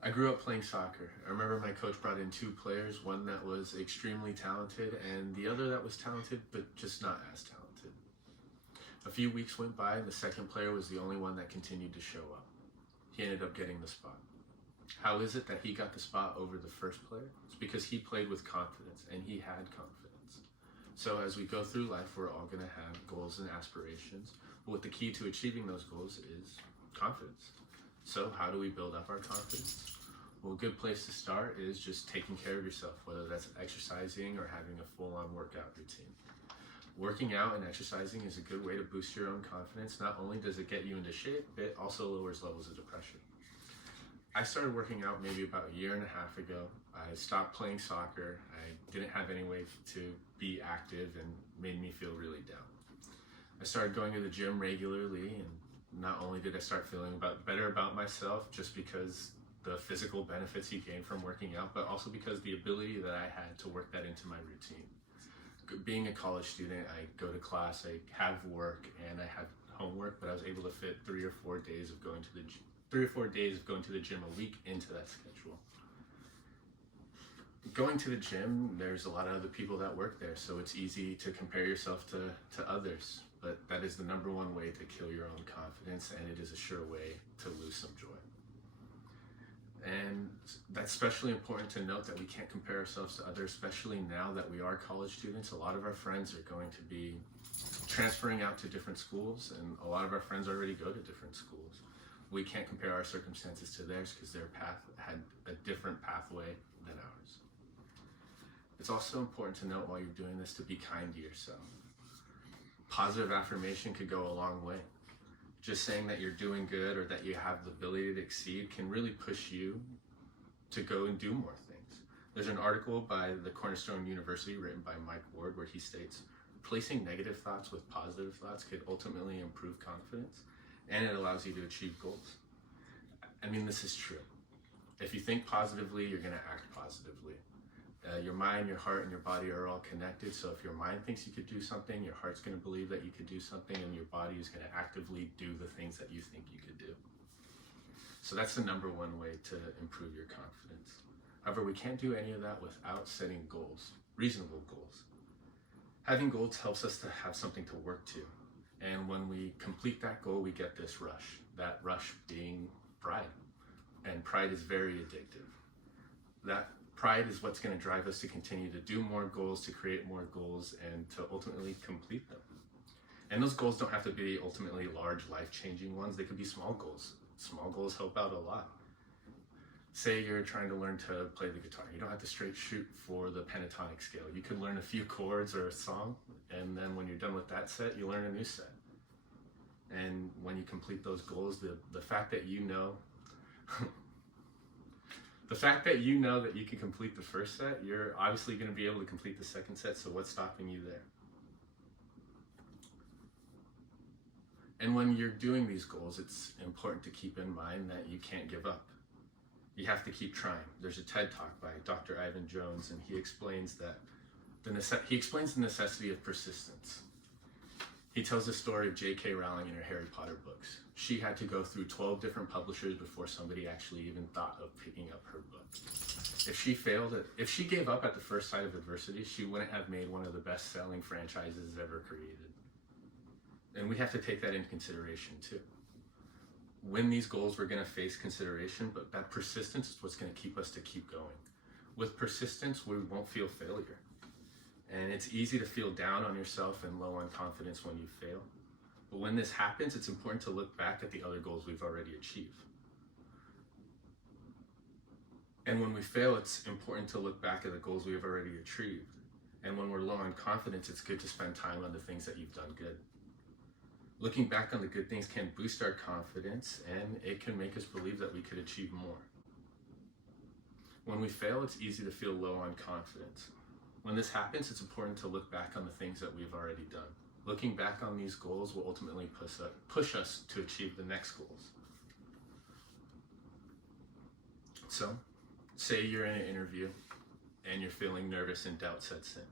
I grew up playing soccer. I remember my coach brought in two players, one that was extremely talented and the other that was talented but just not as talented. A few weeks went by and the second player was the only one that continued to show up. He ended up getting the spot. How is it that he got the spot over the first player? It's because he played with confidence and he had confidence. So as we go through life, we're all going to have goals and aspirations. But what the key to achieving those goals is confidence. So how do we build up our confidence? Well, a good place to start is just taking care of yourself, whether that's exercising or having a full-on workout routine. Working out and exercising is a good way to boost your own confidence. Not only does it get you into shape, it also lowers levels of depression. I started working out maybe about a year and a half ago. I stopped playing soccer. I didn't have any way to be active and made me feel really down. I started going to the gym regularly, and not only did I start feeling better about myself just because the physical benefits you gain from working out, but also because the ability that I had to work that into my routine. Being a college student, I go to class, I have work, and I have homework, but I was able to fit 3 or 4 days of going to the gym. 3 or 4 days of going to the gym a week into that schedule. Going to the gym, there's a lot of other people that work there, so it's easy to compare yourself to others, but that is the number one way to kill your own confidence, and it is a sure way to lose some joy. And that's especially important to note that we can't compare ourselves to others, especially now that we are college students. A lot of our friends are going to be transferring out to different schools, and a lot of our friends already go to different schools. We can't compare our circumstances to theirs because their path had a different pathway than ours. It's also important to note while you're doing this to be kind to yourself. Positive affirmation could go a long way. Just saying that you're doing good or that you have the ability to exceed can really push you to go and do more things. There's an article by the Cornerstone University written by Mike Ward where he states, replacing negative thoughts with positive thoughts could ultimately improve confidence, and it allows you to achieve goals. I mean, this is true. If you think positively, you're going to act positively. Your mind, your heart, and your body are all connected. So if your mind thinks you could do something, your heart's going to believe that you could do something, and your body is going to actively do the things that you think you could do. So that's the number one way to improve your confidence. However, we can't do any of that without setting goals, reasonable goals. Having goals helps us to have something to work to. And when we complete that goal, we get this rush, that rush being pride. And pride is very addictive. That pride is what's going to drive us to continue to do more goals, to create more goals, and to ultimately complete them. And those goals don't have to be ultimately large, life-changing ones. They could be small goals. Small goals help out a lot. Say you're trying to learn to play the guitar. You don't have to straight shoot for the pentatonic scale. You could learn a few chords or a song, and then when you're done with that set, you learn a new set. And when you complete those goals, the fact that you know the fact that you know that you can complete the first set, you're obviously going to be able to complete the second set, so what's stopping you there? And when you're doing these goals, it's important to keep in mind that you can't give up. You have to keep trying. There's a TED Talk by Dr. Ivan Jones, and he explains the necessity of persistence. He tells the story of J.K. Rowling in her Harry Potter books. She had to go through 12 different publishers before somebody actually even thought of picking up her book. If she gave up at the first sight of adversity, she wouldn't have made one of the best-selling franchises ever created. And we have to take that into consideration too. When these goals, we're going to face consideration, but that persistence is what's going to keep us to keep going. With persistence, we won't feel failure. And it's easy to feel down on yourself and low on confidence when you fail. But when this happens, it's important to look back at the other goals we've already achieved. And when we fail, it's important to look back at the goals we have already achieved. And when we're low on confidence, it's good to spend time on the things that you've done good. Looking back on the good things can boost our confidence, and it can make us believe that we could achieve more. When we fail, it's easy to feel low on confidence. When this happens, it's important to look back on the things that we've already done. Looking back on these goals will ultimately push us to achieve the next goals. So, say you're in an interview and you're feeling nervous and doubt sets in.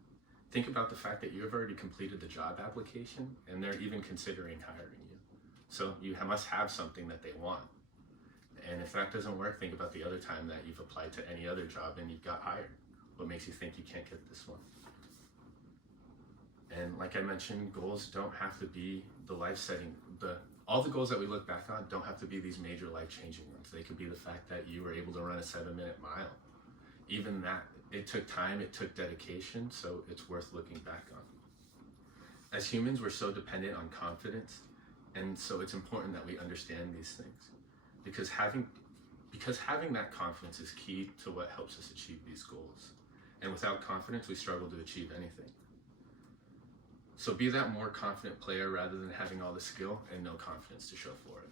Think about the fact that you have already completed the job application and they're even considering hiring you. So you must have something that they want. And if that doesn't work, think about the other time that you've applied to any other job and you got hired. What makes you think you can't get this one? And like I mentioned, goals don't have to be the life-setting. All the goals that we look back on don't have to be these major life-changing ones. They could be the fact that you were able to run a 7-minute mile. Even that, it took time, it took dedication, so it's worth looking back on. As humans, we're so dependent on confidence, and so it's important that we understand these things. Because having that confidence is key to what helps us achieve these goals. And without confidence, we struggle to achieve anything. So be that more confident player rather than having all the skill and no confidence to show for it.